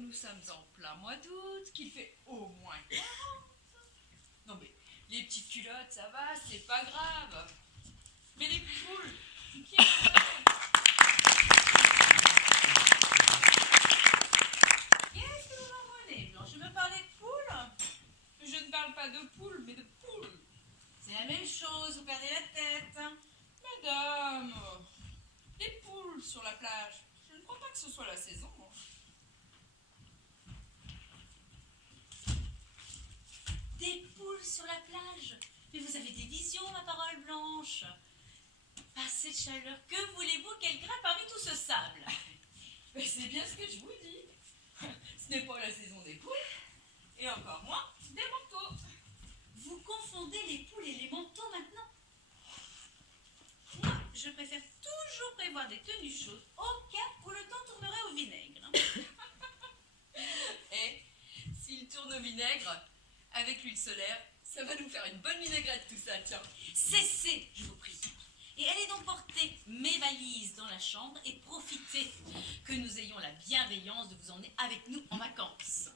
nous sommes en plein mois d'août, qu'il fait au moins 40. Non mais, les petites culottes, ça va, c'est pas grave. Mais les poules, qui en fait? Qu'est-ce que vous en prenez, Blanche? Je me parlais de poules? Je ne parle pas de poules, mais de poules. C'est la même chose, vous perdez la tête. Madame, les poules sur la plage, je ne crois pas que ce soit la saison. Des poules sur la plage? Mais vous avez des visions, ma parole blanche. Assez de chaleur, que voulez-vous qu'elle grimpe parmi tout ce sable? Mais c'est bien ce que je vous dis. Ce n'est pas la saison des poules, et encore moins des manteaux. Vous confondez les poules et les manteaux maintenant? Moi, je préfère toujours prévoir des tenues chaudes au cas où le temps tournerait au vinaigre. Et s'il tourne au vinaigre, avec l'huile solaire, ça va nous faire une bonne vinaigrette tout ça, tiens. Cessez, je vous prie. Et allez donc porter mes valises dans la chambre et profitez que nous ayons la bienveillance de vous emmener avec nous en vacances.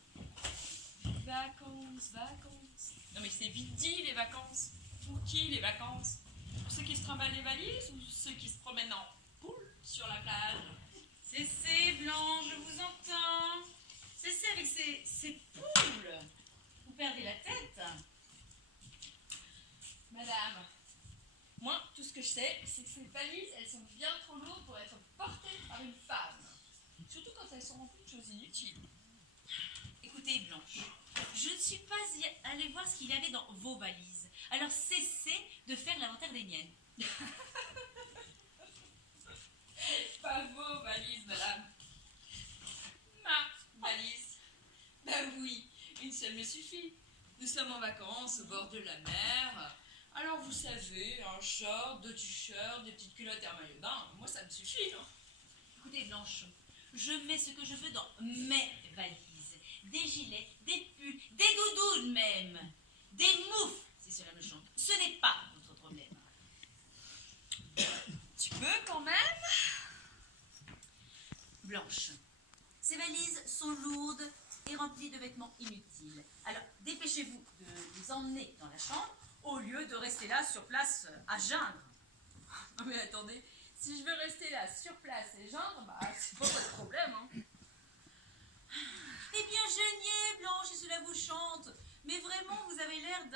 Vacances, vacances. Non mais c'est vite dit les vacances. Pour qui les vacances? Pour ceux qui se trimballent les valises ou ceux qui se promènent en poule sur la plage? Cessez, Blanche, je vous entends. Cessez avec ces poules. Vous perdez la tête. Madame, moi, tout ce que je sais, c'est que ces valises, elles sont bien trop lourdes pour être portées par une femme. Surtout quand elles sont remplies de choses inutiles. Écoutez, Blanche, je ne suis pas allée voir ce qu'il y avait dans vos valises. Alors cessez de faire l'inventaire des miennes. Pas vos valises, madame. Ma valise. Ben oui, une seule me suffit. Nous sommes en vacances au bord de la mer. Alors vous savez, un short, deux t-shirts, des petites culottes et un maillot de bain, moi ça me suffit, hein. Écoutez, Blanche, je mets ce que je veux dans mes valises. Des gilets, des pulls, des doudounes même. Des moufles, si cela me chante. Ce n'est pas votre problème. Tu peux quand même? Blanche, ces valises sont lourdes et remplies de vêtements inutiles. Alors, dépêchez-vous de les emmener dans la chambre au lieu de rester là sur place à geindre. Non mais attendez, si je veux rester là sur place et geindre, bah c'est pas votre problème, hein. Eh bien, geignez, Blanche, et cela vous chante. Mais vraiment, vous avez l'air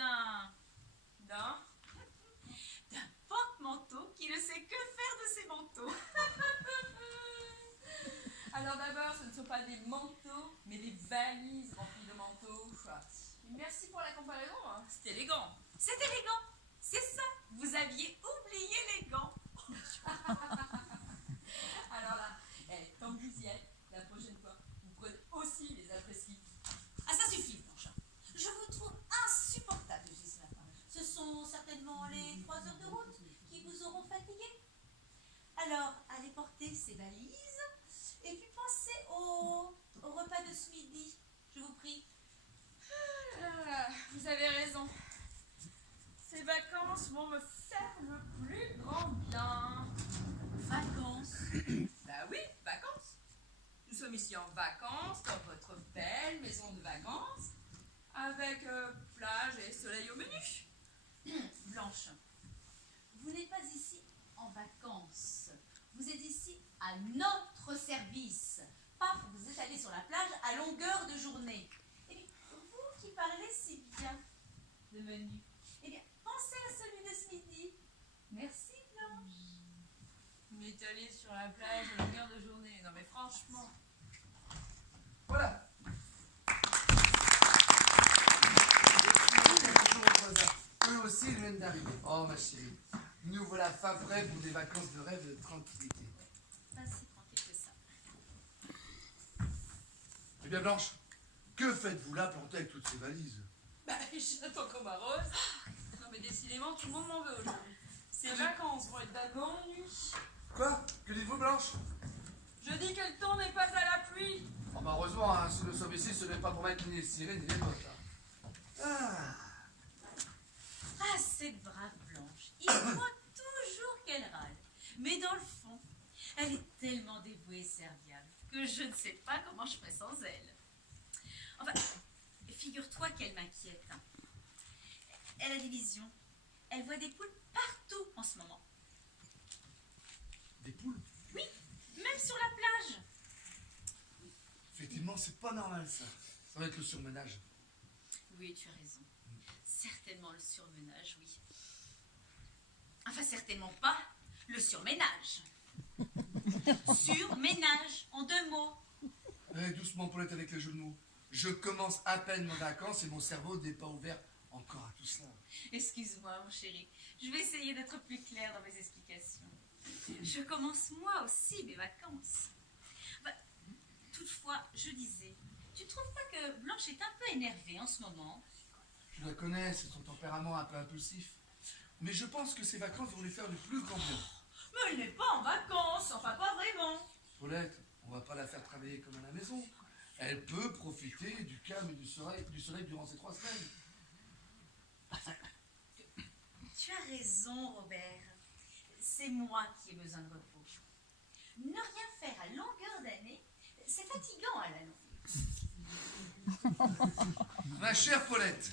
d'un porte-manteau qui ne sait que faire de ses manteaux. Alors d'abord, ce ne sont pas des manteaux, mais des valises remplies de manteaux. Merci pour la comparaison, hein. C'est élégant. C'est élégant, c'est ça. Vous aviez oublié les gants. Alors là, tant que vous y êtes, la prochaine fois, vous prenez aussi les après-ski. Ah, ça suffit, Blanche. Je vous trouve insupportable jusqu'à ce matin. Ce sont certainement les 3 heures de route qui vous auront fatigué. Alors, allez porter ces valises et puis pensez au repas de ce midi, je vous prie. Ah, vous avez raison. Ces vacances vont me faire le plus grand bien. Vacances? Bah oui, vacances. Nous sommes ici en vacances dans votre belle maison de vacances avec plage et soleil au menu. Blanche, vous n'êtes pas ici en vacances. Vous êtes ici à notre service. Pas que vous êtes allé sur la plage à longueur de journée. Et bien, vous qui parlez si bien de menu, eh bien, pensez à celui de ce midi. Merci, Blanche. M'étaler sur la plage à longueur de journée. Non mais franchement. Voilà. Eux aussi, ils viennent d'arriver. Oh, ma chérie. Nous voilà fin prêts pour des vacances de rêve et de tranquillité. Pas si tranquille que ça. Eh bien, Blanche, que faites-vous là planté avec toutes ces valises? Bah j'attends comme un rose. Non mais décidément, tout le monde m'en veut aujourd'hui. Ces vacances vont être d'un ennui. Quoi? Que dites-vous, Blanche? Je dis que le temps n'est pas à la pluie. Oh, bah, heureusement, hein, si nous sommes ici, ce n'est pas pour mettre ni les cirés ni les bottes. Hein. Ah. Ah, cette brave Blanche. Il croit toujours qu'elle râle. Mais dans le fond, Elle est tellement dévouée et serviable que je ne sais pas comment je ferais sans elle. Enfin, figure-toi qu'elle m'inquiète. Elle a des visions. Elle voit des poules partout en ce moment. Des poules? Oui, même sur la plage. Effectivement, c'est pas normal ça. Ça va être le surmenage. Oui, tu as raison. Certainement le surmenage, oui. Enfin, certainement pas le surménage. Surménage, en 2 mots. Eh, doucement, Paulette, avec les jeux de mots. Je commence à peine mes vacances et mon cerveau n'est pas ouvert encore à tout cela. Excuse-moi, mon chéri. Je vais essayer d'être plus claire dans mes explications. Je commence moi aussi mes vacances. Bah, toutefois, je disais, tu trouves pas que Blanche est un peu énervée en ce moment? Je la connais, c'est son tempérament un peu impulsif. Mais je pense que ces vacances vont lui faire du plus grand bien. Mais elle n'est pas en vacances, enfin pas vraiment. Paulette, on va pas la faire travailler comme à la maison. Elle peut profiter du calme et du soleil durant ces 3 semaines. Tu as raison, Robert. C'est moi qui ai besoin de repos. Ne rien faire à longueur d'année, c'est fatigant à la longue. Ma chère Paulette,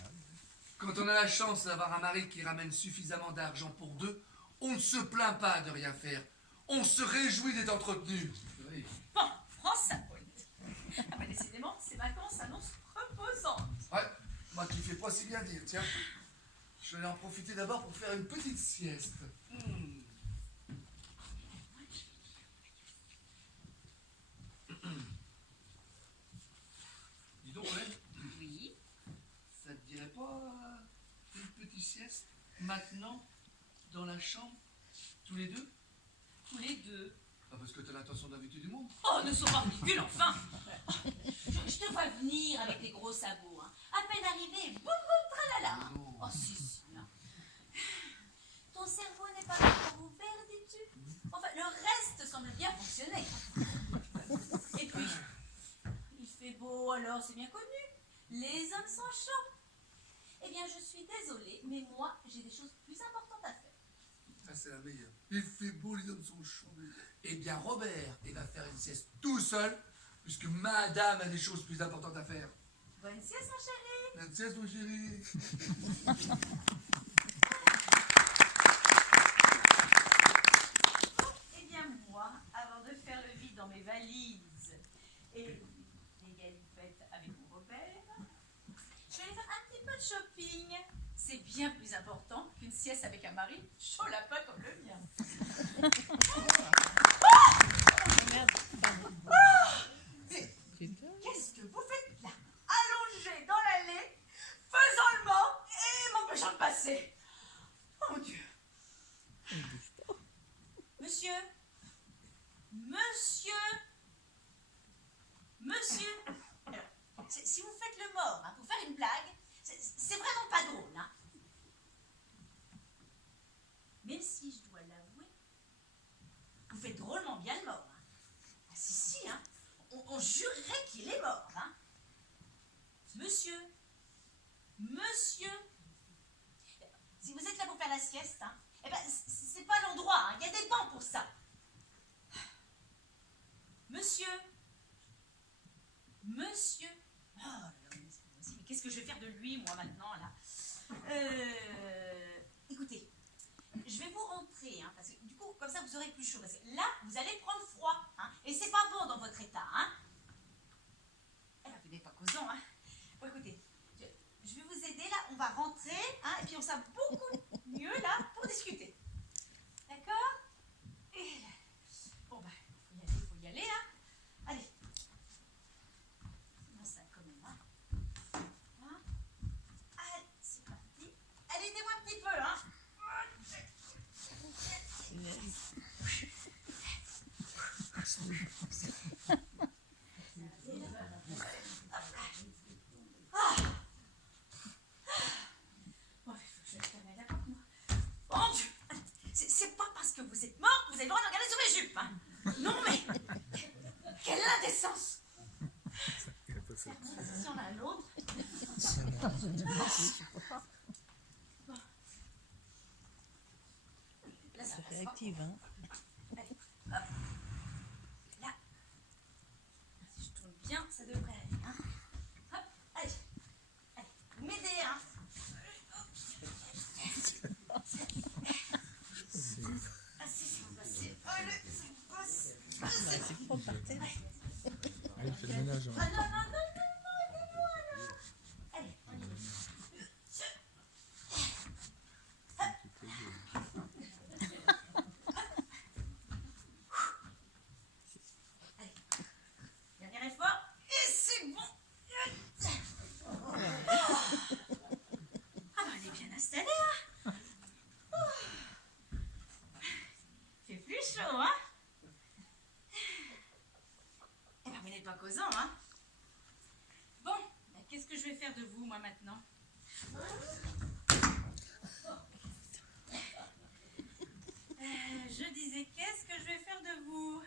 quand on a la chance d'avoir un mari qui ramène suffisamment d'argent pour 2, on ne se plaint pas de rien faire. On se réjouit d'être entretenu. Oui. Bon, prends ça, Paulette. Ah bah décidément, ces vacances s'annoncent reposantes. Ouais, moi qui fais pas si bien dire, tiens. Je vais en profiter d'abord pour faire une petite sieste. Dis donc, Paulette, Oui. ça te dirait pas une petite sieste maintenant dans la chambre, tous les deux? Tous les deux. Ah, parce que t'as l'intention d'inviter du monde. Oh, ne sois pas ridicule, enfin. Je te vois venir avec tes gros sabots. Hein. À peine arrivé, boum boum tralala. Non. Oh, si. Hein. Ton cerveau n'est pas encore ouvert, dis-tu? Enfin, le reste semble bien fonctionner. Et puis, il fait beau, alors c'est bien connu. Les hommes sont chauds. Eh bien, je suis désolée, mais moi, j'ai des choses plus importantes à faire. Ça, c'est la meilleure. Il fait beau, les hommes sont chauds. Eh bien, Robert, il va faire une sieste tout seul, puisque madame a des choses plus importantes à faire. Bonne sieste, mon chéri. La sieste, mon chéri. Eh bien, moi, avant de faire le vide dans mes valises et les galipettes avec mon Robert, je vais aller faire un petit peu de shopping. C'est bien plus important qu'une sieste avec un mari chaud lapin comme le mien. Qu'est-ce que vous faites là? Allongé dans l'allée, faisant le mort et m'empêchant de passer. Oh mon Dieu. Monsieur. Alors, si vous faites le mort hein, pour faire une blague, c'est vraiment pas drôle. Hein. Même si je dois l'avouer, vous faites drôlement bien le mort. Hein. Ah, si, hein. On jurerait qu'il est mort. Hein. Monsieur. Si vous êtes là pour faire la sieste, hein, eh ben, c'est pas l'endroit. Hein. Il y a des bancs pour ça. Monsieur. Oh là là, mais qu'est-ce que je vais faire de lui, moi, maintenant, là? Écoutez, je vais vous rentrer, hein, parce que du coup, comme ça, vous aurez plus chaud. Parce que là, vous allez prendre froid, hein, et c'est pas bon dans votre état, hein. Eh ben, vous n'êtes pas causant, hein. Bon, écoutez, je vais vous aider, là, on va rentrer, hein, et puis on sera beaucoup mieux, là, pour discuter. D'accord? Et là, bon, bah, faut y aller, hein. Allez. Ça, quand même, hein. Hein? Allez, c'est parti. Allez, aidez-moi un petit peu, hein. Bon, il faut que je ferme la porte, moi. Mon Dieu! C'est pas parce que vous êtes mort que vous avez le droit de regarder sur mes jupes, hein. Non, mais... Quelle indécence! Si on a un autre... Bon. Là, ça passe pas. Réactive, hein. Allez, hop. Il fait le ménage. Ah non, non, non, non, non, aidez-moi là. Allez, on y va. Allez, dernier effort. Et c'est bon. Ah ben, elle est bien installée, hein. Il fait plus chaud, hein. Eh ben, vous n'êtes pas causant, hein. Bon, ben, qu'est-ce que je vais faire de vous, moi, maintenant? Je disais, qu'est-ce que je vais faire de vous?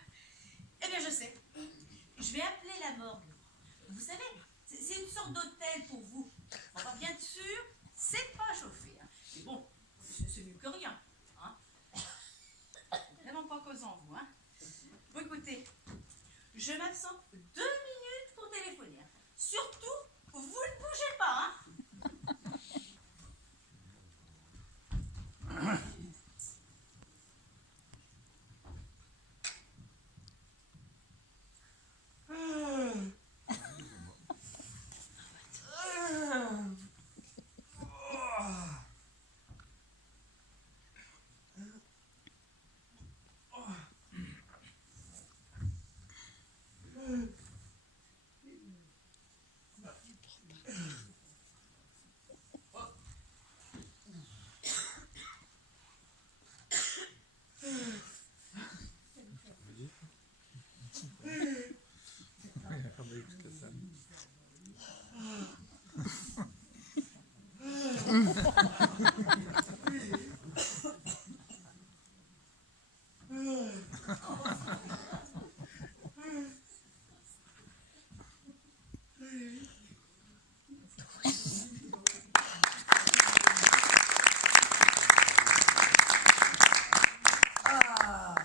Eh bien, je sais. Je vais appeler la morgue. Vous savez, c'est une sorte d'hôtel pour vous. Enfin, bien sûr, c'est pas chauffé, hein. Mais bon, c'est mieux que rien, hein. Vraiment pas causant, vous, hein. Bon, écoutez, je m'absente 2 minutes pour téléphoner, hein. Surtout, vous ne bougez pas, hein.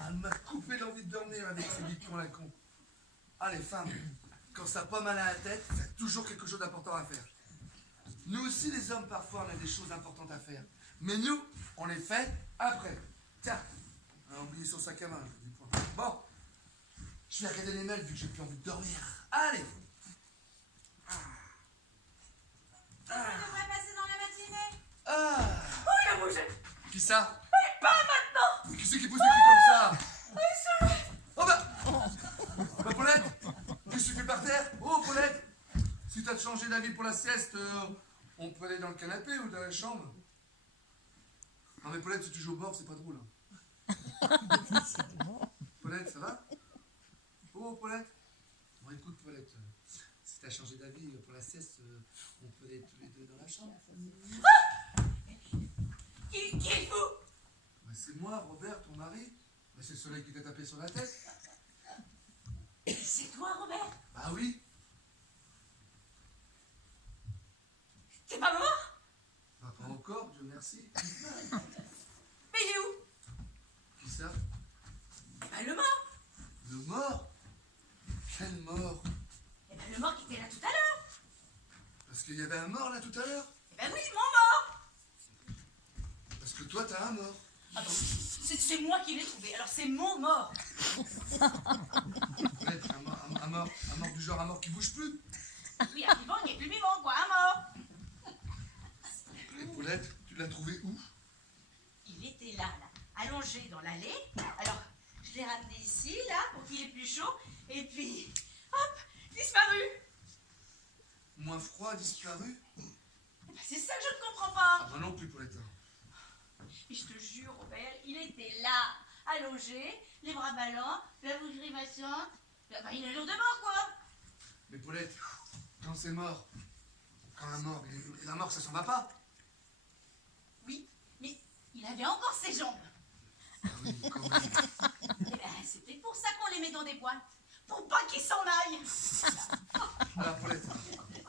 Elle m'a coupé l'envie de dormir avec ces bicons la con. Ah, les femmes, quand ça a pas mal à la tête, il y a toujours quelque chose d'important à faire. Nous aussi, les hommes, parfois, on a des choses importantes à faire. Mais nous, on les fait après. Tiens, on a oublié son sac à main. Du point. Bon, je vais regarder les mails vu que j'ai plus envie de dormir. Allez. On devrait passer dans la matinée. Ah. Oh, il a bougé. Qui ça? Pas maintenant. Mais qui c'est qui pousse les pieds comme ça? Oh bah Paulette, qu'est-ce que tu fais par terre? Oh Paulette, si t'as changé d'avis pour la sieste, on peut aller dans le canapé ou dans la chambre. Non mais Paulette, si tu joues au bord, c'est pas drôle. Hein. Paulette, ça va? Oh Paulette. Bon écoute Paulette, si t'as changé d'avis pour la sieste, on peut aller tous les deux dans la chambre. Qui êtes-vous? Bah, c'est moi, Robert, ton mari. Bah, c'est le soleil qui t'a tapé sur la tête. C'est toi, Robert? Bah oui. T'es pas mort? Bah, pas encore, Dieu merci. Mais il est où? Qui ça? Bah, le mort. Le mort? Quel mort? Eh ben, le mort qui était là tout à l'heure. Parce qu'il y avait un mort là tout à l'heure? Eh ben oui, mon mort. Parce que toi t'as un mort. Ah bon, c'est moi qui l'ai trouvé, alors c'est mon mort. Peut-être un mort du genre un mort qui bouge plus. Oui, un vivant qui est plus vivant, quoi, un mort. Et Paulette, tu l'as trouvé où? Il était là, allongé dans l'allée. Alors, je l'ai ramené ici, là, pour qu'il ait plus chaud. Et puis, hop, disparu. Moins froid, disparu? Eh ben, c'est ça que je ne comprends pas. Ah bah non plus Paulette. Mais je te jure, Robert, il était là, allongé, les bras ballants, la bouche grimaçante. Bah, il a l'air de mort, quoi. Mais Paulette, quand c'est mort, quand la mort ça s'en va pas. Oui, mais il avait encore ses jambes. Ah oui, quand même. Eh ben, c'est peut-être pour ça qu'on les met dans des boîtes. Pour pas qu'ils s'en aillent. Alors Paulette,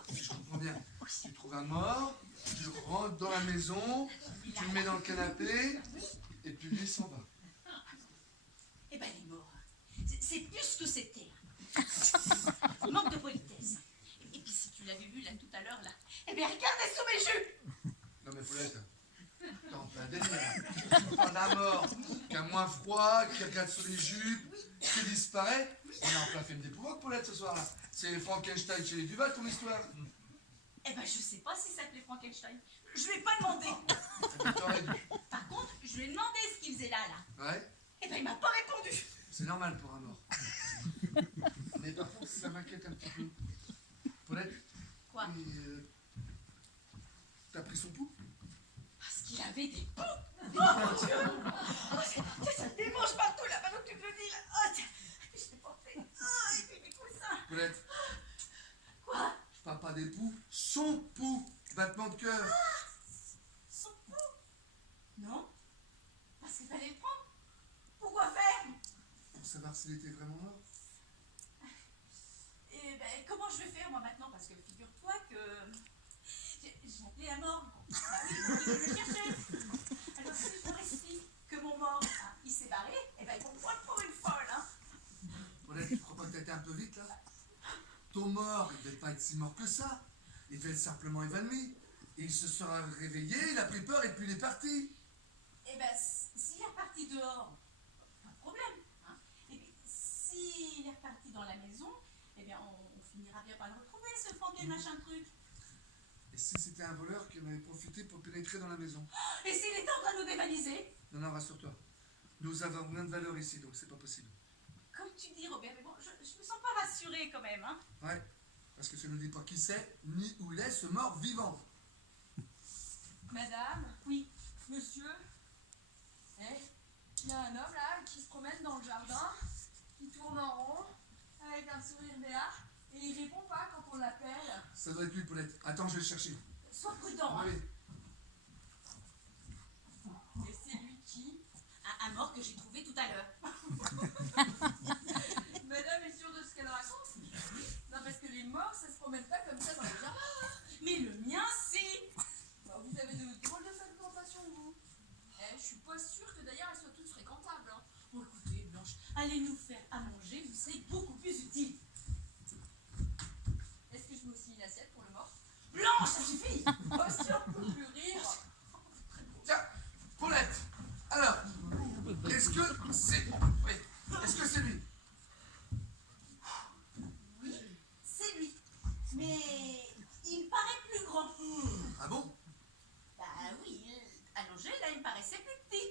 si je comprends bien, tu trouves un mort, tu rentres dans la maison, tu le mets dans le canapé, et puis lui il s'en va. Eh ben, il est mort. C'est plus ce que c'était. Manque de politesse. Et puis, si tu l'avais vu là tout à l'heure, là, eh bien, regardez sous mes jupes. Non mais Paulette, t'es en plein délire. Tu parles d'un mort qui a moins froid, qui regarde sur les jupes, qui disparaît, et est en plein film d'épouvante, Paulette, ce soir-là. C'est Frankenstein chez les Duval, ton histoire. Eh ben, je sais pas si ça s'appelait Frankenstein. Je lui ai pas demandé. Eh ben, t'aurais dû. Par contre, je lui ai demandé ce qu'il faisait là. Ouais, Eh ben, il m'a pas répondu. c'est normal pour un mort. Mais par contre, ça m'inquiète un petit peu. Paulette. Quoi? T'as pris son pouls? Parce qu'il avait des poux. Oh mon Dieu. Oh, ça démange partout là, maintenant que tu me le dis là. Oh, tiens. Je l'ai porté. Oh, et puis des coussins. Paulette, Quoi? je parle pas des poux, son pouls. Battement de cœur. Son pouls? Non. Parce qu'il fallait le prendre. Pourquoi faire? Pour savoir s'il était vraiment mort. Eh ben, comment je vais faire moi maintenant? Parce que figure-toi que j'ai appelé la mort. Bah oui, il veut le chercher. Alors si je leur explique que mon mort, il s'est barré, eh ben ils vont me prendre pour une folle, hein. Paulette, tu crois pas que t'as été un peu vite là? Ton mort, il devait pas être si mort que ça. Il devait être simplement évanoui. Et il se sera réveillé, il a pris peur et puis il est parti. Eh ben, s'il est reparti dehors, pas de problème, hein. Et puis, s'il est reparti dans la maison, eh bien, on finira bien par le retrouver, ce Franck machin truc. Et si c'était un voleur qui en avait profité pour pénétrer dans la maison? Et s'il était en train de nous dévaliser? Non, non, rassure-toi. Nous avons rien de valeur ici, donc c'est pas possible. Comme tu dis, Robert, mais bon, je me sens pas rassurée quand même, hein. Ouais, parce que ça ne dit pas qui c'est, ni où est ce mort vivant. Madame, Oui. monsieur, il y a un homme là qui se promène dans le jardin, qui tourne en rond, avec un sourire béat, et il répond pas quand on l'appelle. Ça doit être lui, Paulette. Attends, je vais le chercher. Sois prudent, hein. Oui. Et c'est lui qui? Un mort que j'ai trouvé tout à l'heure. Madame est sûre de ce qu'elle raconte? Non, parce que les morts, ça se promène pas comme ça dans les jardins. Mais le mien, si. Bah, vous avez de drôles de fréquentations, vous. Je suis pas sûre que d'ailleurs elles soient toutes fréquentables. Hein. Bon, écoutez, Blanche, allez nous faire à manger, vous serez beaucoup plus utile. Est-ce que je mets aussi une assiette pour le mort? Blanche, ça suffit. Pas sûr pour plus rire. Tiens, Paulette. Alors, est-ce que c'est... Oui. Est-ce que c'est lui? Oui, c'est lui. Mais il me paraît plus grand. Ah bon? Bah oui, allongé, là, il me paraissait plus petit.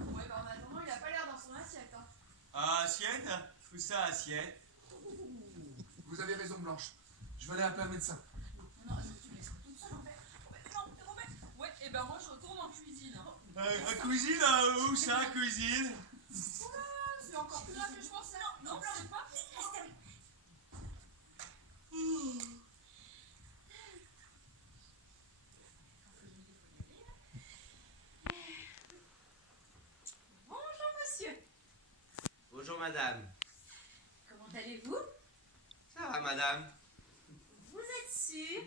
Ouais, bah en attendant, il a pas l'air dans son assiette. Hein. Assiette? Où ça, assiette? Vous avez raison, Blanche. Je vais aller appeler un médecin. Non, tu me laisses toute seule, Robert. Non, Robert. Ouais, et ben moi je retourne en cuisine. Hein. La cuisine, où ça, cuisine? C'est encore plus grave que je pensais. Non, je sais pas. Restez avec. Bonjour, monsieur. Bonjour, madame. Comment allez-vous? Ça va, madame? Vous êtes sûr?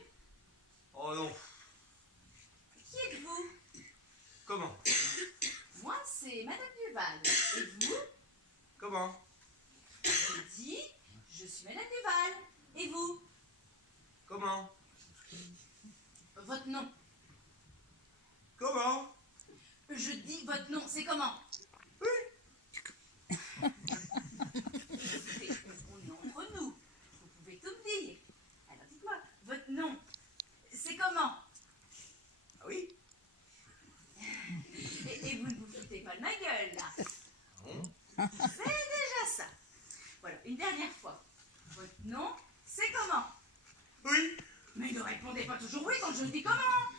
Oh non. Qui êtes-vous? Comment? Moi, c'est Madame Duval. Et vous? Comment? Je dis, je suis Madame Duval. Et vous? Comment? Votre nom? Comment? Je dis votre nom, c'est comment? Oui. Écoutez, on est entre nous. Vous pouvez tout me dire. Alors dites-moi, votre nom, c'est comment? Ah oui? Et vous ne vous foutez pas de ma gueule, là. Non. C'est déjà ça. Voilà, une dernière fois. Votre nom, c'est comment? Oui. Mais ne répondez pas toujours oui quand je dis comment.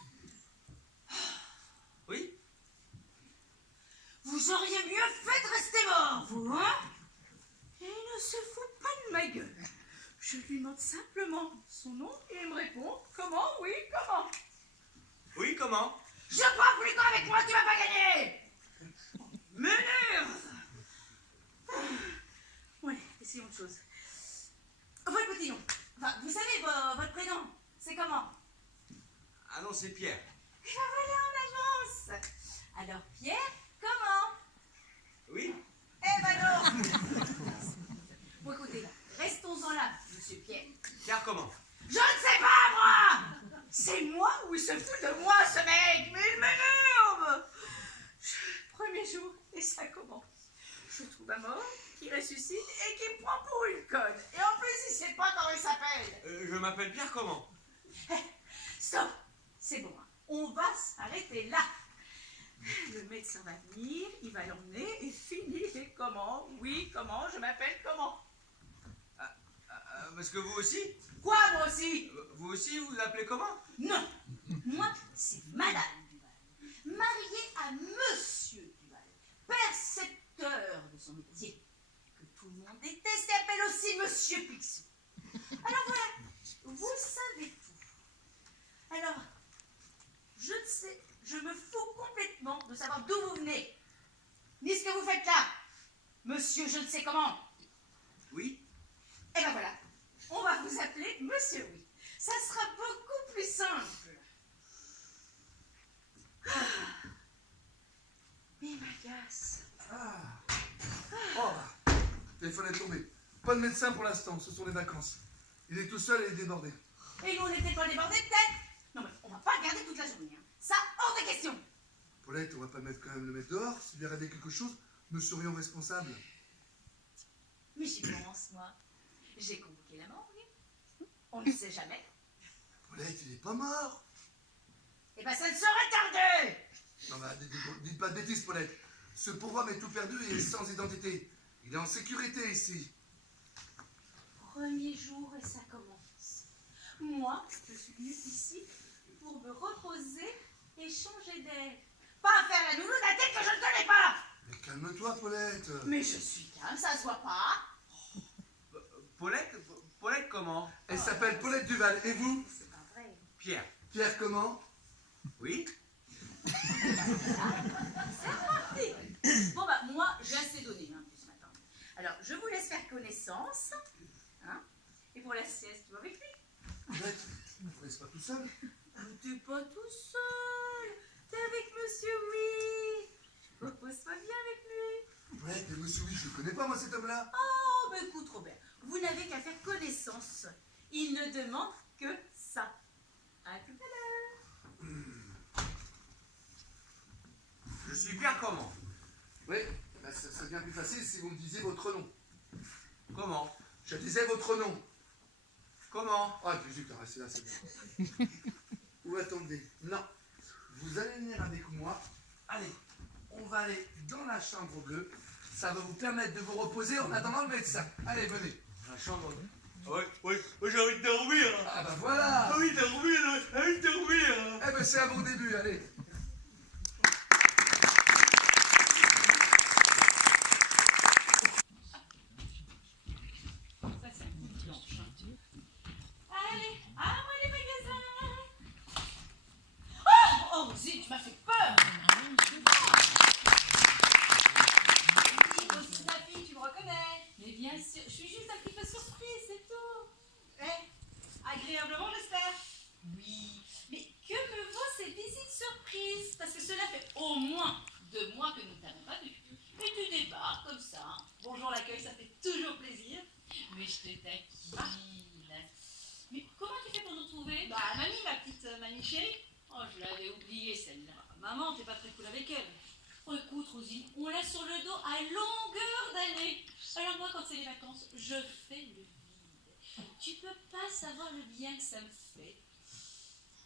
Oui. Vous auriez mieux fait de rester mort, vous, hein? Et il ne se fout pas de ma gueule. Je lui demande simplement son nom et il me répond comment, oui, comment. Oui, comment? Je prends plus de temps avec moi, tu vas pas gagner. M'énerve. Ouais, essayons autre chose. Votre petit nom. Enfin, vous savez, votre prénom, c'est comment? Ah non, c'est Pierre. Je vais aller en avance. Alors, Pierre, comment? Oui. Eh ben non. Bon, écoutez, restons-en là, monsieur Pierre. Pierre, comment? Je ne sais pas, moi. C'est moi ou il se fout de moi, ce mec? Mais il m'énerve. Premier jour, et ça commence. Je trouve un mort qui ressuscite et qui m'appelle Pierre comment? Stop! C'est bon, hein. On va s'arrêter là. Le médecin va venir, il va l'emmener et fini. Et comment? Oui, comment? Je m'appelle comment? Parce que vous aussi? Quoi, moi aussi? Vous aussi, vous vous appelez comment? Non! Moi, c'est Madame Duval, mariée à Monsieur Duval, percepteur de son métier, que tout le monde déteste et appelle aussi Monsieur Picsou. Alors voilà, vous savez tout. Alors, je ne sais, je me fous complètement de savoir d'où vous venez, ni ce que vous faites là, Monsieur je ne sais comment. Oui? Eh ben voilà, on va vous appeler Monsieur Oui. Ça sera beaucoup plus simple. Ah. Il m'agace. Ah. Oh, le téléphone est tombé. Pas de médecin pour l'instant, ce sont les vacances. Il est tout seul et il est débordé. Et nous, on n'était pas débordés, peut-être? Non, mais on va pas regarder toute la journée. Hein. Ça, hors de question. Paulette, on va pas quand même le mettre dehors. S'il lui arrivait quelque chose, nous serions responsables. Mais j'y pense, moi. J'ai convoqué la mort, oui. On ne sait jamais. Paulette, il est pas mort. Eh ben, ça ne saurait tarder. Non, mais dites pas de bêtises, Paulette. Ce pauvre homme est tout perdu et sans identité. Il est en sécurité ici. Premier jour et ça commence. Moi, je suis venue ici pour me reposer et changer d'air. Pas faire la nounou d'un tête que je ne connais pas. Mais calme-toi, Paulette. Mais je suis calme, ça se voit pas. Paulette comment? Elle s'appelle Paulette Duval. Et vous? C'est pas vrai. Pierre. Pierre comment? Oui? C'est parti. Bon bah moi j'ai assez donné hein, ce matin. Alors je vous laisse faire connaissance. Hein, et pour la sieste, tu vas avec lui. Paulette, vous ne laisse pas tout seul. T'es pas tout seul. T'es avec Monsieur Oui. Repose-toi bien avec lui. Paulette, mais monsieur, oui, je ne connais pas, moi, cet homme-là. Oh bah écoute Robert, vous n'avez qu'à faire connaissance. Il ne demande que ça. À tout à l'heure. Je suis Pierre comment? Oui, ben, ça serait bien plus facile si vous me disiez votre nom. Comment? Je disais votre nom. Comment? Ah, Jésus, restez là, c'est bon. Ou attendez, non. Vous allez venir avec moi. Allez, on va aller dans la chambre bleue. Ça va vous permettre de vous reposer en attendant le médecin. Allez, venez. La chambre bleue. Ouais, j'ai envie de dormir. Ah bah voilà. J'ai envie de dormir. Eh ben c'est un bon début, allez. Ça c'est un coup de planche. Allez, à moi les magasins. Oh zut, tu m'as fait peur. Aussi ta fille, tu me reconnais? Mais bien sûr, je suis juste un petit peu surprise, c'est tout. Agréablement, j'espère. Oui, mais que me vaut ces visites surprises? Parce que cela fait au moins 2 mois que nous ne t'avons pas vu. Et tu débarques comme ça. Bonjour l'accueil, ça fait toujours plaisir. Mais je te taquine. Mais comment tu fais pour nous trouver? Bah, mamie, ma petite mamie chérie. Oh, je l'avais oubliée celle-là. Maman, t'es pas très cool avec elle. Oh, écoute, Rosine, on l'a sur le dos à longueur d'année. Alors moi, quand c'est les vacances, je fais le vide. Tu peux pas savoir le bien que ça me fait.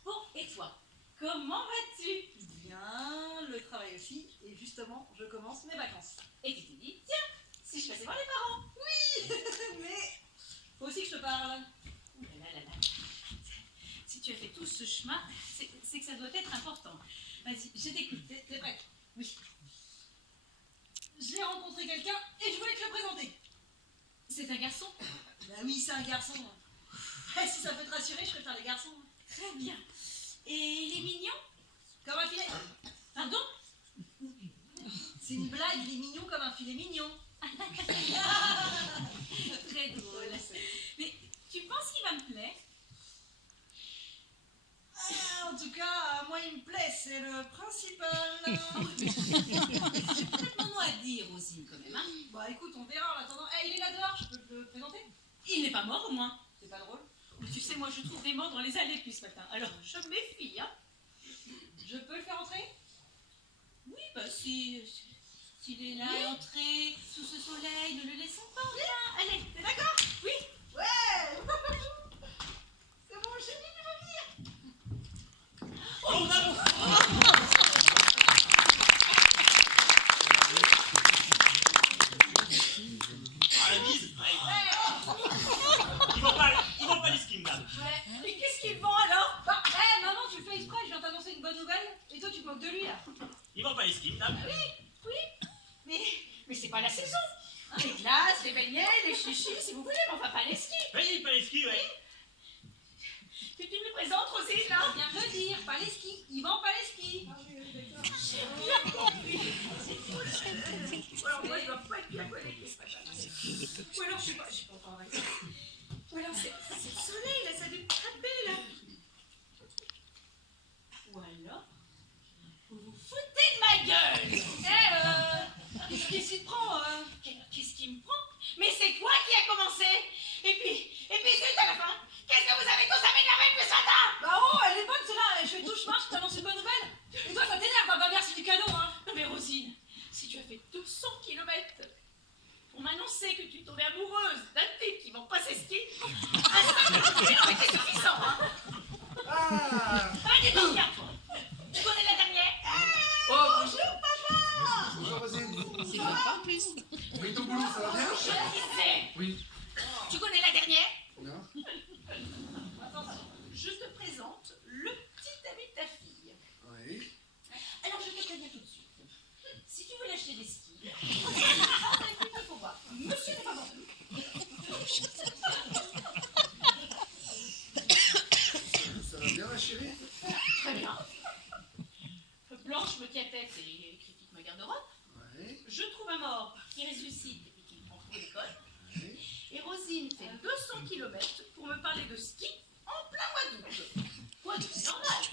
Bon, et toi, comment vas-tu? Bien, le travail aussi. Et justement, je commence mes vacances. Et tu t'es dit, tiens, si je passais voir les parents. Mais faut aussi que je te parle. Ouh là là là là. Si tu as fait tout ce chemin, c'est que ça doit être important. Vas-y, je t'écoute. T'es prête? Oui. J'ai rencontré quelqu'un et je voulais te le présenter. C'est un garçon? Bah oui, c'est un garçon. Si ça peut te rassurer, je préfère les garçons. Très bien. Et il est mignon? Comme un filet. Pardon? C'est une blague, il est mignon comme un filet mignon. Très drôle. Mais tu penses qu'il va me plaire? En tout cas, moi il me plaît, c'est le principal. J'ai peut-être mon mot à dire aussi, quand même. Hein? Bah écoute, on verra en attendant. Il est là dehors, je peux te le présenter? Il n'est pas mort au moins. C'est pas drôle? Tu sais, moi je trouve des morts dans les allées depuis ce matin. Alors je me méfie. Hein? Je peux le faire entrer? Oui, bah s'il est là à entrer sous ce soleil, ne le laissons pas. Enfin. Allez, t'es d'accord? Oui. Ouais. la saison. Hein, les glaces, les beignets, les chichis, si vous voulez, mais enfin pas les skis. Oui, pas les skis, ouais. Tu me les présentes, Rosine, là? Viens de le dire, pas les skis. Yvan, pas les skis. Alors moi, je dois pas être bien connectée, c'est pas grave. Ou alors, je sais pas encore avec ça. Ou alors, c'est le soleil, là, ça a dû me frapper, là. Ou alors, vous vous foutez de ma gueule. Qu'est-ce qui te prend, Qu'est-ce qui me prend? Mais c'est toi qui as commencé. Et puis zut, à la fin, qu'est-ce que vous avez tous à m'énerver depuis ce matin? Bah oh, elle est bonne celle-là. Je fais tout chemin, je t'annonce une bonne nouvelle. Et toi, ça t'énerve, bah merci du cadeau, hein. Non mais Rosine, si tu as fait 200 kilomètres pour m'annoncer que tu tombais amoureuse d'un type qui vend pas ses skis, c'est suffisant, hein. Ah Dis donc, viens, toi. Tu connais la dernière? Bonjour, papa. Bonjour, Rosine. C'est pas en plus. Oui, ton boulot, ça va bien? Je disais. Oui. Tu connais la dernière? Non. Attends, je te présente le petit ami de ta fille. Oui. Alors, je te préviens tout de suite. Si tu veux l'acheter des skis, écoute, il faut voir. Monsieur n'est pas vendu. Ça va bien, ma chérie? Très bien. Blanche me tient tête et critique ma garde-robe. Oui. Je trouve un mort qui ressuscite et qui me prend pour l'école. Oui. Et Rosine fait 200 km pour me parler de ski en plein mois d'août. Quoi, c'est normal.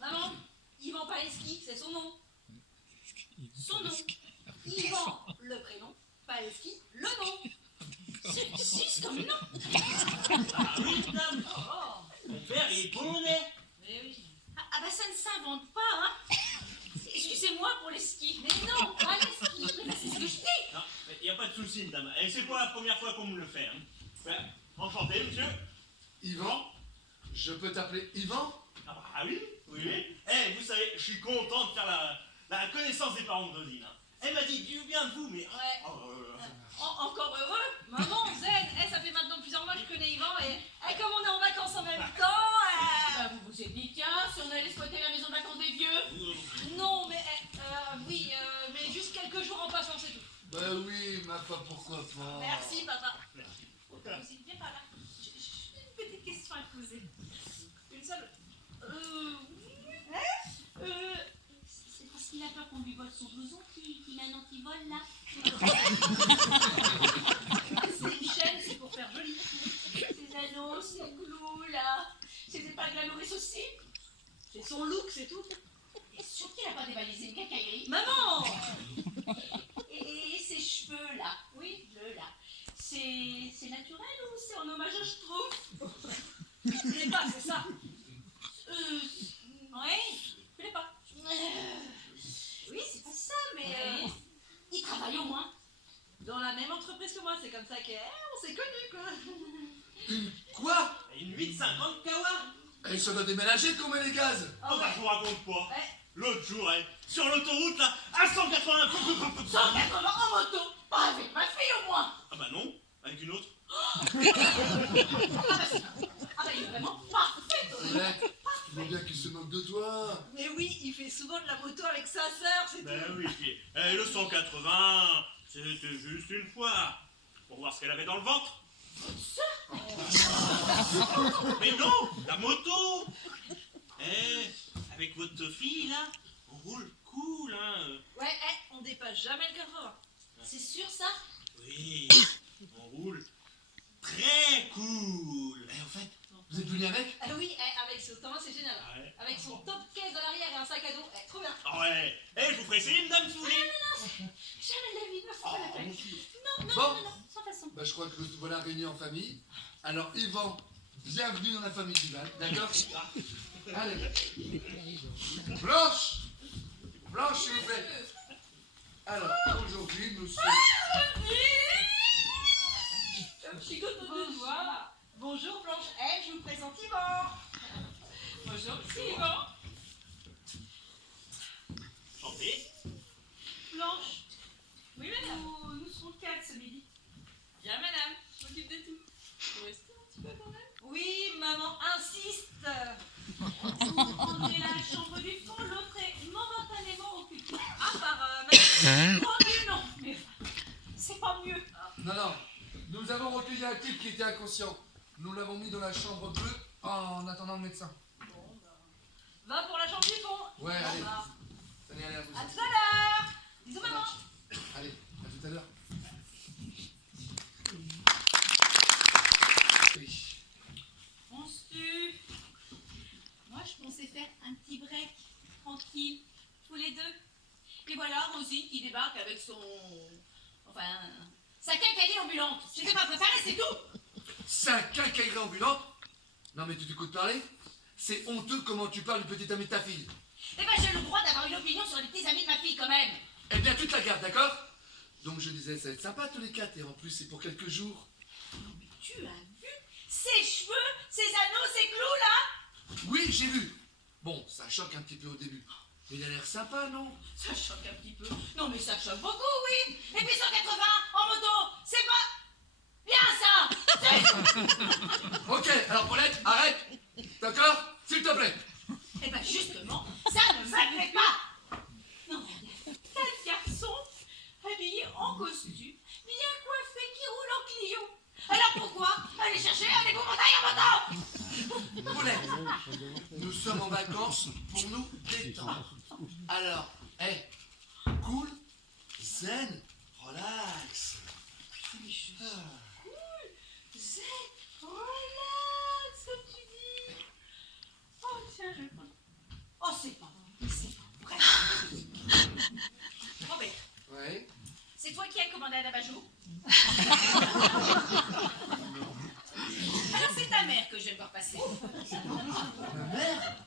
Maman, Yvan, pas les skis, c'est son nom. Son nom. Yvan, le prénom, pas les skis, le nom. C'est 6 comme nom. Ah oui, madame. Oh, Mon père, il est polonais. mais oui. Ah bah ça ne s'invente pas, hein. Excusez-moi pour les skis. Mais non, pas les skis. Mais c'est ce que je dis. Non, il n'y a pas de souci, madame. Et c'est pas la première fois qu'on me le fait. Hein. Ben, enchanté, monsieur. Yvan? Je peux t'appeler Yvan? Ah oui, oui. Eh, vous savez, je suis content de faire la connaissance des parents de Rosine. Hein. Elle m'a dit du bien de vous, mais... Ouais. Oh, Encore heureux. Maman, Zen, ça fait maintenant plusieurs mois que je connais Yvan et comme on est en vacances en même temps, Bah, vous vous êtes dit, tiens, si on allait squatter la maison de vacances des vieux. non, mais oui, mais juste quelques jours en passant, c'est tout. Bah oui, ma foi, pourquoi pas? Merci, papa. Rosine, viens par là. J'ai une petite question à te poser. Une seule. C'est parce qu'il a peur qu'on lui vole son blouson qu'il a un antivol là. C'est une chaîne, c'est pour faire joli. Ses anneaux, ses clous là, ses épingles à nourrice aussi. C'est son look, c'est tout. Et sûr qu'il n'a pas dévalisé une cacaillerie. Maman! Et ses cheveux là, oui, bleus là. C'est naturel ou c'est en hommage à Schtroumpf? Je sais pas, c'est ça. Ouais, je sais pas. Oui, c'est pas ça, mais il travaille au moins. Dans la même entreprise que moi, c'est comme ça qu'on s'est connus, quoi. Une quoi? une 850 kawa. Elle se doit déménager de combien les gaz? Oh, bah, je vous raconte pas. Ouais. L'autre jour, sur l'autoroute, là, à 180... 180 en moto, pas avec ma fille au moins. Ah bah non, avec une autre. Ah bah il est vraiment parfait. Arrête. Tu veux bien qu'il se moque de toi? Mais oui, il fait souvent de la moto avec sa sœur, c'est Ben oui, puis, le 180, c'était juste une fois, pour voir ce qu'elle avait dans le ventre. Mais non, la moto. Avec votre fille, là, on roule cool, hein. Ouais, on dépasse jamais le 80. C'est sûr ça? Oui, on roule très cool. En fait, Vous êtes venu avec? Ah oui, avec ce temps, c'est génial. ah ouais. Avec son top caisse à l'arrière et un sac à dos, trop bien. Ah ouais. Je vous ferai essayer, madame, si vous voulez. Jamais de la vie, ne me fais pas la peine. Non, Bon. sans façon. Bah je crois que nous voilà réunis en famille. Alors Yvan, bienvenue dans la famille d'Ivan, d'accord? Allez. Blanche! Blanche, s'il vous plaît. Alors, aujourd'hui, nous sommes... Je suis contente de te voir. Bonjour Blanche, je vous présente Yvan. Bonjour, c'est Yvan. Chanté. Blanche. Oui, madame. Nous serons 4 ce midi. Bien madame, je m'occupe de tout. Vous restez un petit peu quand même? Oui, maman insiste. Vous prendrez la chambre du fond, l'autre est momentanément occupée. Ah, par madame. Oh, mais non. Nous avons recueilli un type qui était inconscient. Nous l'avons mis dans la chambre bleue en attendant le médecin. Bon, va pour la chambre du fond. Ouais, allez. Bah, Allez, à vous. à tout à l'heure. Bisous, maman. Allez, à tout à l'heure. Oui. Penses-tu? Moi, je pensais faire un petit break, tranquille, tous les deux. Et voilà, Rosine qui débarque avec son... Enfin, sa quincaillerie ambulante. Je n'étais pas préparée, c'est tout. C'est un quincaillerie ambulante? Non mais tu t'écoutes parler? C'est honteux comment tu parles du petit ami de ta fille. Eh ben, j'ai le droit d'avoir une opinion sur les petits amis de ma fille, quand même. Eh bien, tu te la gardes, d'accord? Donc je disais, ça va être sympa tous les quatre, et en plus c'est pour quelques jours. Tu as vu ses cheveux, ses anneaux, ses clous, là? Oui, j'ai vu. Bon, ça choque un petit peu au début. Mais il a l'air sympa, non? Ça choque un petit peu. Non, mais ça choque beaucoup, oui. Et puis 180 en moto, c'est pas... bien, ça. Ok, alors Paulette, arrête. D'accord? S'il te plaît. Eh ben, justement, ça ne me plaît pas. Non, mais regarde, tel garçon, habillé en costume, bien coiffé, qui roule en Clio. Alors pourquoi aller chercher un épouvantail en moto? Paulette, nous sommes en vacances pour nous détendre. Alors, cool, zen, relax. Zen, relax, comme tu dis. Oh, tiens, je... Oh, c'est pas vrai. Robert, Ouais. c'est toi qui as commandé un abat-jour? Alors c'est ta mère que je vais voir passer. Ma mère?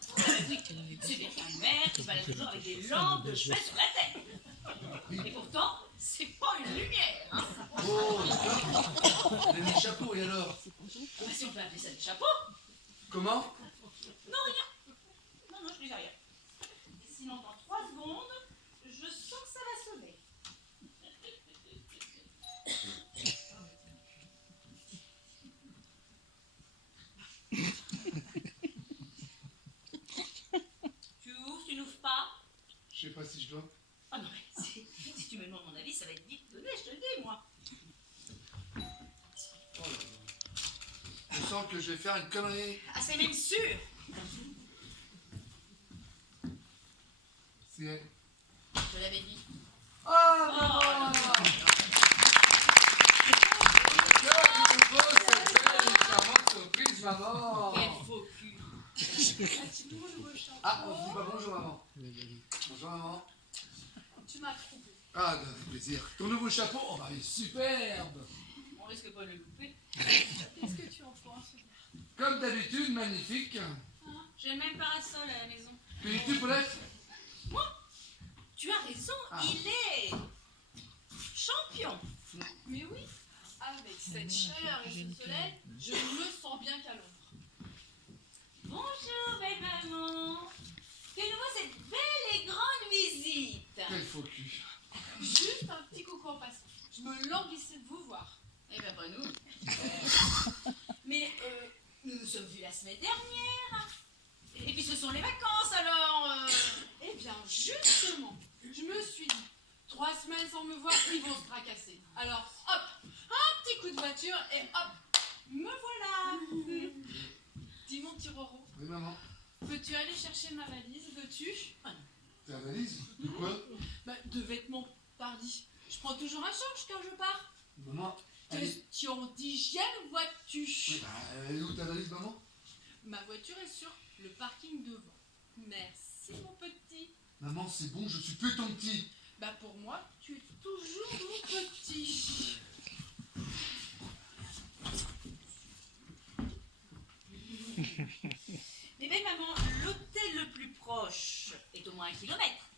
Oui, c'est bien une mère qui balade toujours avec des lampes de chevet sur la tête. Et pourtant, c'est pas une lumière, hein. Oh, d'accord. Elle a mis le chapeau, et alors? Bah, si on peut appeler ça des chapeaux. Comment? Non, rien. Non, je dis rien. Et sinon, dans 3 secondes, je sens que ça va sonner. Tu ouvres, tu n'ouvres pas? Je sais pas si je dois. Ah non, mais si tu me demandes mon avis, ça va être vite donné, je te le dis, moi. Oh là là. Je sens que je vais faire une connerie. Ah, c'est même sûr. C'est elle. Je l'avais dit. Ah, maman. Quel faux cul. Ah, on se dit pas bonjour, maman. Bonjour, maman. Tu m'as trompé. Ah, avec plaisir. Ton nouveau chapeau, oh bah, il est superbe. On risque pas de le louper. Qu'est-ce que tu en penses? Comme d'habitude, magnifique. J'ai le même parasol à la maison. Que dis-tu, Paulette? Tu as raison, Ah. il est champion. Mais oui, avec cette chaleur et ce soleil, je me sens bien qu'à l'ombre. Bonjour, belle maman. Que nous voit cette belle et grande visite. Quel faux cul. Juste un petit coucou en passant. Je me languissais de vous voir. Eh ben, pas nous. Mais nous nous sommes vus la semaine dernière. Et puis ce sont les vacances, alors... Eh bien, justement, je me suis dit, 3 semaines sans me voir, ils vont se tracasser. Alors, hop, un petit coup de voiture et hop, me voilà. Dis mon petit Roro, Oui, maman. peux-tu aller chercher ma valise, veux-tu? Ta valise? De quoi? Bah, de vêtements, pardi. Je prends toujours un charge quand je pars. Maman, elle est... Question d'hygiène, vois-tu? Oui, bah, elle est où ta valise, maman? Ma voiture est sur le parking devant. Merci, mon petit. Maman, c'est bon, je suis plus ton petit. Bah, pour moi, tu es toujours mon petit. Mais belle maman, l'hôtel le plus proche est au moins 1 kilomètre.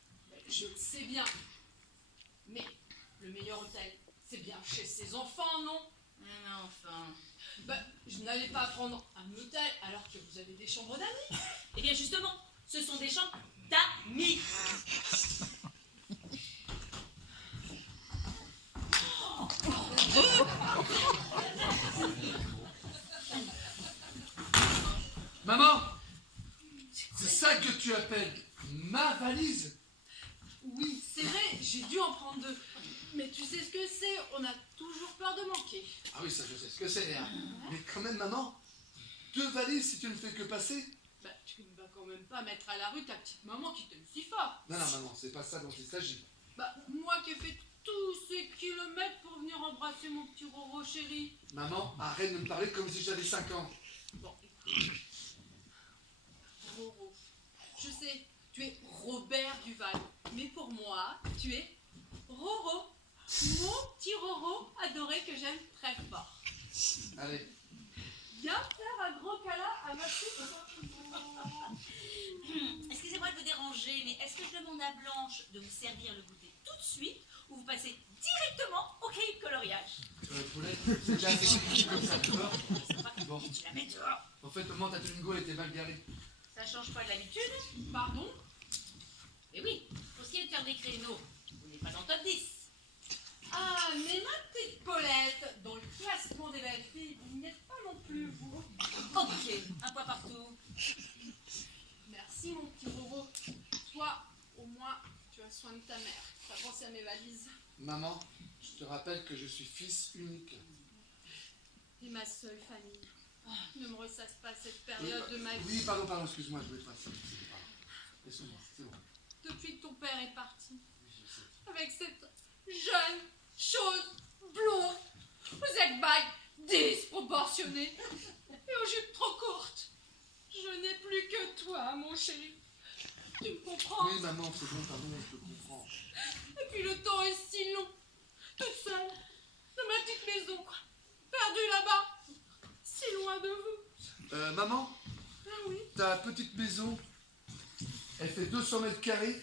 Je le sais bien. Mais le meilleur hôtel, c'est bien chez ses enfants, non? Non, enfin... Bah, je n'allais pas prendre un hôtel alors que vous avez des chambres d'amis. Eh bien, justement, ce sont des chambres d'amis. Maman, c'est ça que tu appelles ma valise? Oui, c'est vrai, j'ai dû en prendre 2. Mais tu sais ce que c'est, on a toujours peur de manquer. Ah oui, ça je sais ce que c'est. Hein. Mais quand même, maman, 2 valises si tu ne fais que passer. Bah, tu ne vas quand même pas mettre à la rue ta petite maman qui t'aime si fort. Non, non, maman, c'est pas ça dont il s'agit. Bah, moi qui ai fait tous ces kilomètres pour venir embrasser mon petit Roro chéri. Maman, arrête de me parler comme si j'avais 5 ans. Bon, écoute. Roro, je sais, tu es Robert Duval, mais pour moi, tu es Roro. Mon petit Roro adoré que j'aime très fort. Allez. Viens faire un gros câlin à ma petite. Excusez-moi de vous déranger, mais est-ce que je demande à Blanche de vous servir le goûter tout de suite ou vous passez directement au cahier de coloriage? Paulette, c'est déjà assez compliqué comme ça, d'accord? Bon. Tu la mets dehors. En fait, maman, ta Twingo, elle était mal garée. Ça change pas de l'habitude. Pardon? Et oui, pour ce qui est de faire des créneaux, vous n'êtes pas dans le top 10. Ah, mais ma petite Paulette, dans le classement des belles filles, vous n'êtes pas non plus, vous. Ok, un point partout. Merci, mon petit Roro. Toi, au moins, tu as soin de ta mère. Tu as pensé à mes valises. Maman, je te rappelle que je suis fils unique. Et ma seule famille. Oh, ne me ressasse pas cette période de ma vie. Oui, pardon, excuse-moi, je voulais pas ça. Laisse-moi, c'est bon. Depuis que ton père est parti, Oui, je sais. avec cette jeune chose blonde, aux aigbags disproportionnés et aux jupes trop courtes. Je n'ai plus que toi, mon chéri. Tu me comprends? Oui, maman, c'est bon, pardon, je te comprends. Et puis le temps est si long, toute seule, dans ma petite maison, perdue là-bas, si loin de vous. Maman, Ah oui, ta petite maison, elle fait 200 mètres carrés.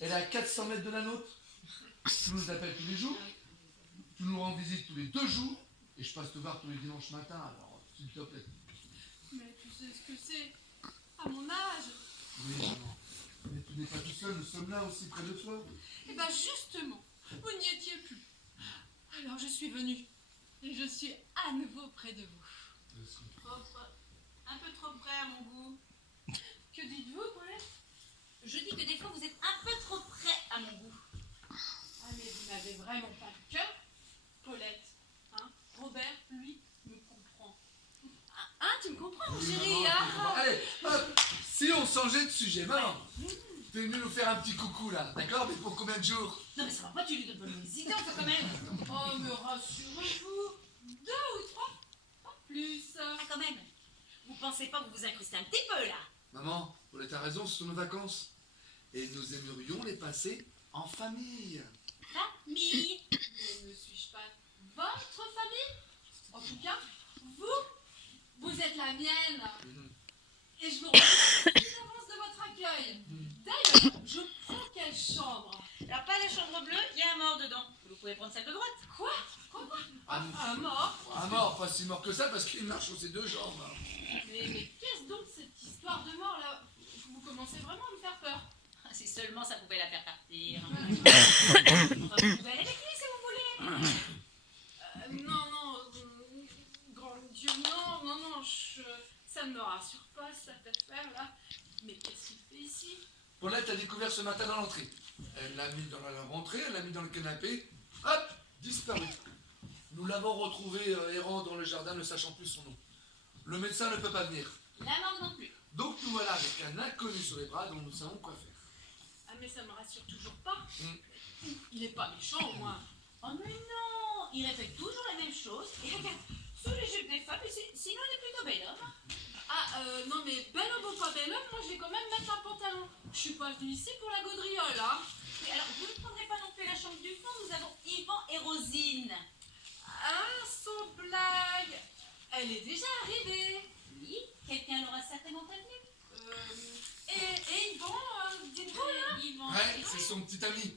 Elle est à 400 mètres de la nôtre. Tu nous appelles tous les jours. Tu nous rends visite tous les 2 jours. Et je passe te voir tous les dimanches matin. Alors, s'il te plaît. mais tu sais ce que c'est, à mon âge. Oui, maman. Mais tu n'es pas tout seul, nous sommes là aussi près de toi. Et bien justement, vous n'y étiez plus. Alors je suis venue, et je suis à nouveau près de vous. Un peu trop près à mon goût. Que dites-vous, Paulette? Je dis que des fois vous êtes un peu trop près à mon goût. Ah mais vous n'avez vraiment pas de cœur, Paulette. Hein? Robert, lui, me comprend. Hein, tu me comprends, mon Oui, chéri, maman, hein? je te comprends. Allez, hop. Si on changeait de sujet, maman. T'es venu nous faire un petit coucou là, d'accord? Mais pour combien de jours? Non mais ça va pas, tu lui donnes pas de visitants, toi, quand même. Oh, me rassurez-vous, 2 ou 3, pas plus. Ah, quand même. Vous pensez pas que vous vous incrustez un petit peu, là? Maman, Paulette a raison, ce sont nos vacances. Et nous aimerions les passer en famille. Famille. Mais ne suis-je pas votre famille? En tout cas, vous êtes la mienne. Et je vous remercie d'avance de votre accueil. D'ailleurs, je prends quelle chambre? Alors, pas la chambre bleue, il y a un mort dedans. Vous pouvez prendre celle de droite. Quoi? Ah, Un mort? ah mort, pas si mort que ça parce qu'il marche sur ses 2 jambes. Mais qu'est-ce donc cette histoire de mort là? Vous commencez vraiment à me faire peur. Si seulement ça pouvait la faire partir. Enfin, vous pouvez aller avec lui si vous voulez. Non, grand Dieu, non, ça ne me rassure pas cette affaire là. Mais qu'est-ce qu'il fait ici? Paulette a découvert ce matin dans l'entrée. Elle l'a mis dans la rentrée, elle l'a mis dans le canapé. Hop, disparu. Nous l'avons retrouvé errant dans le jardin, ne sachant plus son nom. Le médecin ne peut pas venir. La mort non plus. Donc nous voilà avec un inconnu sur les bras dont nous savons quoi faire. Ah mais ça me rassure toujours pas. Il est pas méchant au moins. Oh mais non, il répète toujours la même chose. Il regarde sous les jupes des femmes, et sinon il est plutôt bel homme. Ah non mais bel homme ou pas bel homme, moi je vais quand même mettre un pantalon. Je suis pas venue ici pour la gaudriole, hein. Mais alors, vous ne prendrez pas non plus la chambre du fond, nous avons Yvan et Rosine. Ah, sans blague. Elle est déjà arrivée. Oui, quelqu'un l'aura certainement prévenu. Et Yvan, dites-vous là? Yvan. Ouais, c'est son petit ami.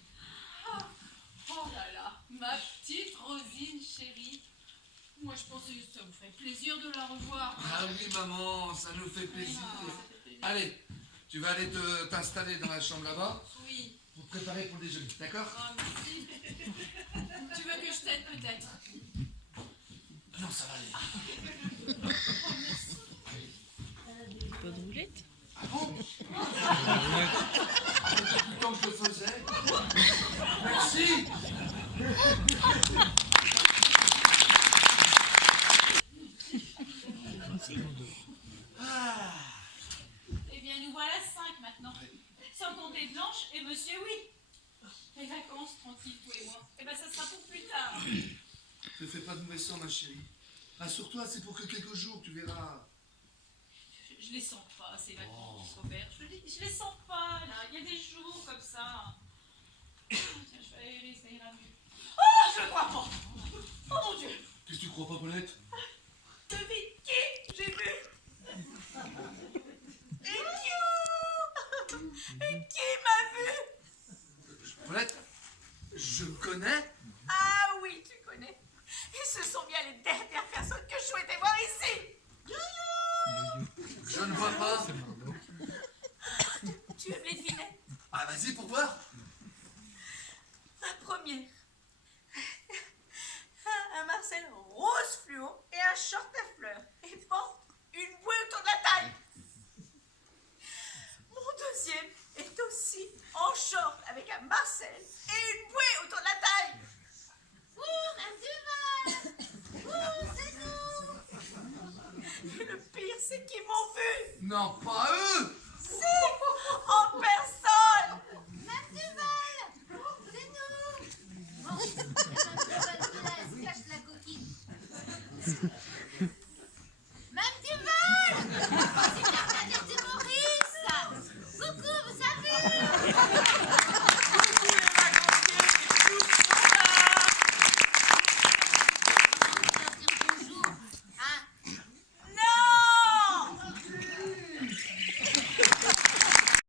Oh là là, ma petite Rosine chérie. Moi je pensais que ça vous ferait plaisir de la revoir. Ah oui maman, ça nous fait plaisir. Ah, ça fait plaisir. Allez, tu vas aller t'installer dans la chambre là-bas Oui. pour te préparer pour le déjeuner, d'accord? Oh, merci. Tu veux que je t'aide peut-être? Non, ça va aller. Pas de roulette? Ah bon? Depuis le temps que je le faisais. Merci. ma chérie. Rassure-toi, c'est pour que quelques jours, tu verras. Je les sens pas, ces vacances, Robert. Je les sens pas, là. Il y a des jours comme ça. Tiens, je vais aller, ça ira mieux. Oh, je le crois pas. Oh mon Dieu. Qu'est-ce que tu crois pas, Paulette? Devine qui j'ai vu. Et qui m'a vu? Paulette, je connais. Ah oui, tu connais. Et ce sont bien les dernières personnes que je souhaitais voir ici. Je ne vois pas. Tu aimes les devinettes? Ah, vas-y pour voir. La première. Un Marcel rose fluo et un short à fleurs. Et porte une bouée autour de la taille. Mon deuxième est aussi en short avec un Marcel et une bouée autour de la taille. Ouh, Mme Duval! Ouh, c'est nous! Et le pire, c'est qu'ils m'ont vu. Non, pas eux. Si, en personne. Mme Duval! C'est nous! Bon, Mme Duval, cache la coquine.